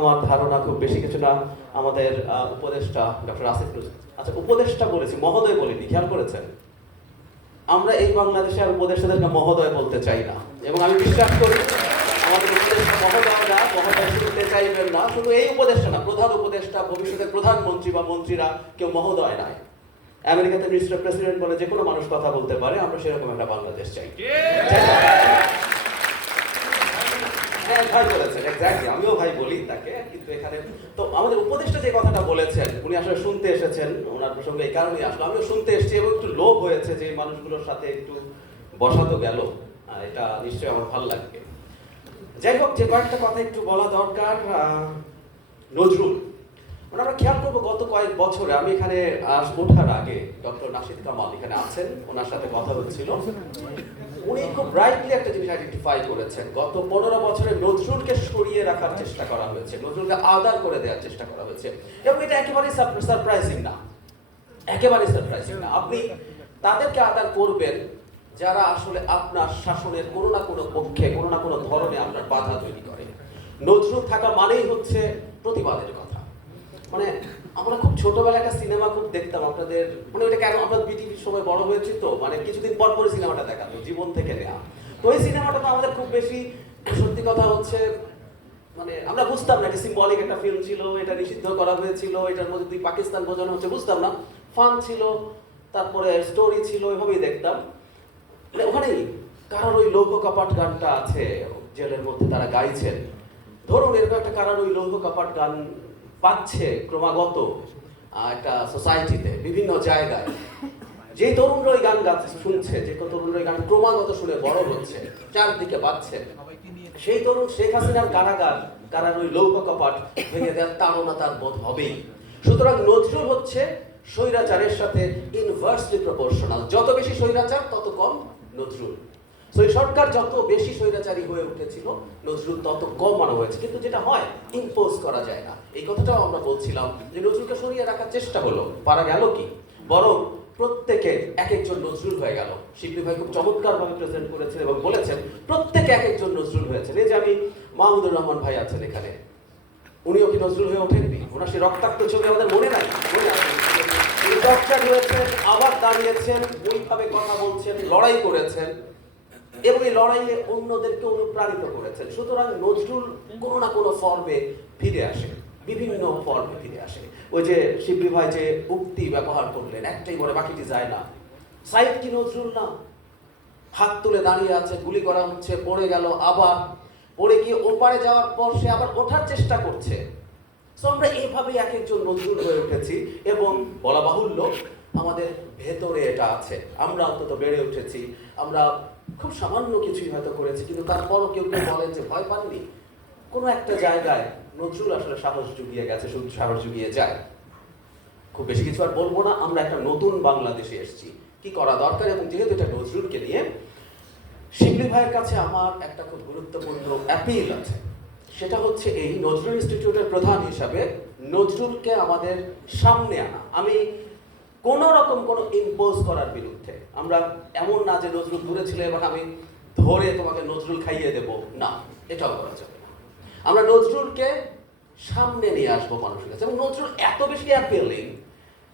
আমার ধারণা খুব বেশি কিছু না আমাদের উপদেষ্টা ডক্টর আসিফ আচ্ছা উপদেষ্টা বলেছি মহোদয় বলিনি খেয়াল করেছেন? আমরা এই বাংলাদেশে আর উপদেষ্টাদেরকে মহোদয় বলতে চাই না। এবং আমি বিশ্বাস করি আমাদের উপদেষ্টা মহোদয়রা মহোদয় শুনতে চাইবেন না শুধু এই উপদেষ্টা না প্রধান উপদেষ্টা ভবিষ্যতের প্রধানমন্ত্রী বা মন্ত্রীরা কেউ মহোদয় নয় আমেরিকাতে মিস্টার প্রেসিডেন্ট বলে যে কোনো মানুষ কথা বলতে পারে আমরা সেরকম একটা বাংলাদেশ চাই। হ্যাঁ ভাই আমিও ভাই বলি তাকে, কিন্তু এখানে, তো আমাদের উপদেষ্টা যে কথাটা বলেছেন, উনি আসলে শুনতে এসেছেন, ওনার প্রসঙ্গে এই কারণেই আসলো, আমিও শুনতে এসেছি এবং একটু লোভ হয়েছে যে মানুষগুলোর সাথে একটু বসাতো গেল এটা নিশ্চয়ই আমার ভালো লাগবে। যাই হোক, যে কয়েকটা কথা একটু বলা দরকার নজরুল আমরা খেয়াল করব গত কয়েক বছরে, আমি এখানে ওঠার আগে, ডক্টর নাশিদ কামাল এখানে আছেন, ওনার সাথে কথা হচ্ছিল। উনি খুব ব্রাইটলি একটা জিনিস আইডেন্টিফাই করেছেন। গত পনেরো বছরে নজরুলকে সরিয়ে রাখার চেষ্টা করা হয়েছে, নজরুলকে আদার করে দেওয়ার চেষ্টা করা হয়েছে। এবং এটা একেবারেই সারপ্রাইজিং না। একেবারেই সারপ্রাইজিং না। আপনি তাদেরকে আদার করবেন যারা আসলে আপনার শাসনের কোনো না কোনো পক্ষে, কোনো না কোনো ধরনে আপনার বাধা তৈরি করে। নজরুল থাকা মানেই হচ্ছে প্রতিবাদের কথা। মানে আমরা খুব ছোটবেলায় একটা সিনেমা খুব দেখতাম আপনাদের মানে ওটা কেন আমরা বিটিভির সময় বড় হয়েছি তো মানে কিছুদিন পর পরই সিনেমাটা দেখাতো জীবন থেকে নেওয়া তো ওই সিনেমাটা তো আমাদের খুব বেশি, সত্যি কথা হচ্ছে মানে আমরা বুঝতাম না এটা সিম্বলিক একটা ফিল্ম ছিল, এটা নিষিদ্ধ করা হয়েছিল, এটার মধ্যে দুই পাকিস্তান বোঝানো হচ্ছে, বুঝতাম না। ফান ছিল, তারপরে স্টোরি ছিল, এভাবেই দেখতাম। মানে ওখানেই কারোর ওই লৌহ কপাট গানটা আছে, জেলের মধ্যে তারা গাইছেন। ধরুন এরকম একটা কারোর ওই লৌহ কপাট গান পাচ্ছে ক্রমাগত একটা সোসাইটিতে বিভিন্ন জায়গায়। যে তরুণরা ওই গান গাচ্ছে, শুনছে, যে তরুণরা ওই গান ক্রমাগত শুনে বড় হচ্ছে, চারদিকে পাচ্ছে সেই তরুণ শেখ হাসিনার কারাগার, কারার ওই লৌক কপাট ভেঙে দেওয়ার তাড়না তার বোধ হবেই। সুতরাং নজরুল হচ্ছে স্বৈরাচারের সাথে ইনভার্সলি প্রপোর্শনাল যত বেশি স্বৈরাচার, তত কম নজরুল। তো এই সরকার যত বেশি স্বৈরাচারী হয়ে উঠেছিল, নজরুল তত কম মানা হয়েছে। কিন্তু যেটা হয় ইম্পোজ করা যায় না। এই কথাটাও আমরা বলছিলাম যে নজরুলকে সরিয়ে রাখার চেষ্টা হলো। পারা গেল কি? বরং প্রত্যেকে এক একজন নজরুল হয়ে গেল। শিল্পী ভাই খুব চমৎকার ভাবে প্রেজেন্ট করেছেন এবং বলেছেন, প্রত্যেকে এক একজন নজরুল হয়েছেন। এই যে আমি মাহমুদুর রহমান ভাই আছেন এখানে। উনিও কি নজরুল হয়ে ওঠেননি? ওনার সেই রক্তাক্ত ছবি আমাদের মনে নাই? আবার দাঁড়িয়েছেন, ওইভাবে কথা বলছেন, লড়াই করেছেন। এবং এই লড়াইয়ে অন্যদেরকে অনুপ্রাণিত করেছেন। সুতরাং নজরুল কোনো না কোনো ফর্মে ফিরে আসে। বিভিন্ন ফর্মে ফিরে আসে। ওই যে শিবলি ভাই যে উক্তি ব্যবহার করলেন, একটাই বলে, বাকিটি যায় না। সাইদ কি নজরুল না? হাত তুলে দাঁড়িয়ে আছে, গুলি করা হচ্ছে, পড়ে গেল, আবার পড়ে গিয়ে ওপারে যাওয়ার পর সে আবার ওঠার চেষ্টা করছে। আমরা এইভাবেই এক একজন নজরুল হয়ে উঠেছি এবং বলা বাহুল্য আমাদের ভেতরে এটা আছে। আমরা অন্তত বেড়ে উঠেছি। আমরা খুব সামান্য কিছুই হয়তো করেছি, কিন্তু তারপরও কেউ কেউ বলেন যে ভয় পাননি। কোনো একটা জায়গায় নজরুল আসলে সাহস জুগিয়ে গেছে, শুধু সাহস জুগিয়ে যায়। খুব বেশি কিছু আর বলব না, আমরা একটা নতুন বাংলাদেশে এসেছি। কি করা দরকার? এবং যেহেতু এটা নজরুলকে নিয়ে, শিবলি ভাইয়ের কাছে আমার একটা খুব গুরুত্বপূর্ণ অ্যাপিল আছে। সেটা হচ্ছে এই নজরুল ইনস্টিটিউটের প্রধান হিসাবে নজরুলকে আমাদের সামনে আনা। আমি কোন রকম কোনো ইম্পোজ করার বিরুদ্ধে। আমরা এমন না যে নজরুল দূরে ছিল আমি ধরে তোমাকে নজরুল খাইয়ে দেব। না, এটাও করা যাবে না। আমরা নজরুলকে সামনে নিয়ে আসব মানুষের কাছে। এবং নজরুল এত বেশি অ্যাপিলিং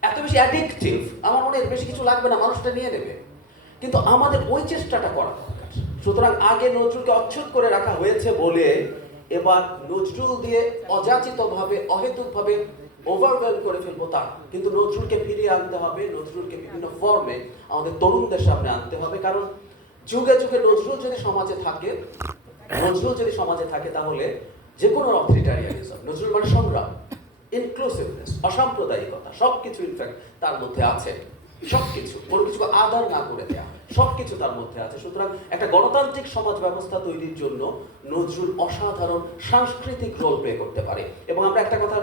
এত বেশি অ্যাডিকটিভ আমার মনে এর বেশি কিছু লাগবে না, মানুষটা নিয়ে নেবে। কিন্তু আমাদের ওই চেষ্টাটা করা দরকার। সুতরাং আগে নজরুলকে অচ্ছুত করে রাখা হয়েছে বলে এবার নজরুল দিয়ে অযাচিতভাবে, অহেতুকভাবে ওভারওয়েল করে ফেলব তা। কিন্তু নজরুলকে ফিরিয়ে আনতে হবে, নজরুলকে বিভিন্ন ফর্মে আমাদের তরুণদের সামনে আনতে হবে। কারণ যুগে যুগে নজরুল যদি সমাজে থাকে, নজরুল যদি সমাজে থাকে তাহলে যে কোনো অথরিটারিয়ানিজম নজরুল মানে সংগ্রাম ইনক্লুসিভনেস অসাম্প্রদায়িকতা, সবকিছু ইনফ্যাক্ট তার মধ্যে আছে। সবকিছু, কোনো কিছু আদার না করে দেয়া সবকিছু তার মধ্যে আছে। সুতরাং একটা গণতান্ত্রিক সমাজ ব্যবস্থা তৈরির জন্য নজরুল অসাধারণ সাংস্কৃতিক রোল প্লে করতে পারে। এবং আমরা একটা কথা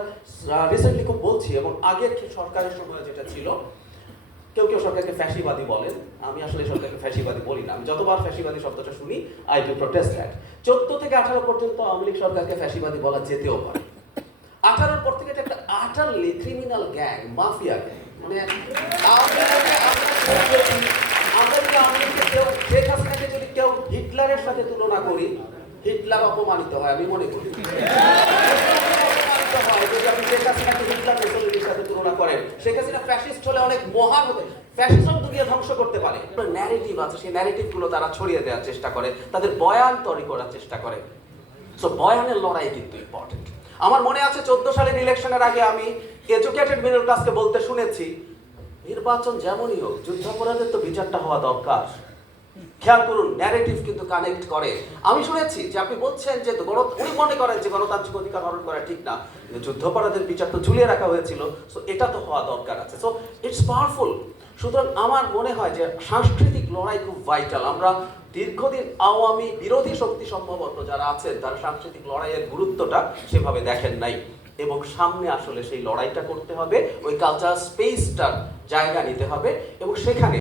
রিসেন্টলি খুব বলছি, এবং আগের সরকারের সময় যেটা ছিল, কেউ কেউ সরকারকে ফ্যাসিবাদী বলেন। আমি আসলে সরকারকে ফ্যাসিবাদী বলি না। আমি যতবার ফ্যাসিবাদী শব্দটা শুনি আই ডু প্রোটেস্ট দ্যাট চোদ্দ থেকে আঠারো পর্যন্ত আওয়ামী লীগ সরকারকে ফ্যাসিবাদী বলা যেতেও পারে। আঠারোর পর থেকে একটা utterly criminal gang mafia gang মানে কেউ যদি কেউ হিটলারের সাথে তুলনা করি, হিটলার অপমানিত হয়, আমি মনে করি। হলে অনেক মহান ধ্বংস করতে পারে। ন্যারেটিভ আছে, সেই ন্যারেটিভগুলো তারা ছড়িয়ে দেওয়ার চেষ্টা করে, তাদের বয়ান তৈরি করার চেষ্টা করে। সো বয়ানের লড়াই কিন্তু ইম্পর্টেন্ট আমার মনে আছে, চোদ্দ সালের ইলেকশনের আগে আমি এডুকেটেড মিডল ক্লাসকে বলতে শুনেছি নির্বাচন যেমনই হোক, যুদ্ধাপরাধের তো বিচারটা হওয়া দরকার। খেয়াল করুন ন্যারেটিভ কিন্তু কানেক্ট করে। আমি শুনেছি যে আপনি বলছেন যে উনি মনে করেন যে গণতান্ত্রিক অধিকার হরণ করা ঠিক না, কিন্তু যুদ্ধাপরাধের বিচার তো ঝুলিয়ে রাখা হয়েছিল সো এটা তো হওয়া দরকার আছে। সো ইটস পাওয়ারফুল সুতরাং আমার মনে হয় যে সাংস্কৃতিক লড়াই খুব ভাইটাল আমরা দীর্ঘদিন আওয়ামী বিরোধী শক্তি সম্ভবত যারা আছেন, তারা সাংস্কৃতিক লড়াইয়ের গুরুত্বটা সেভাবে দেখেন নাই। এবং সামনে আসলে সেই লড়াইটা করতে হবে, ওই কালচার স্পেসটার জায়গা নিতে হবে এবং সেখানে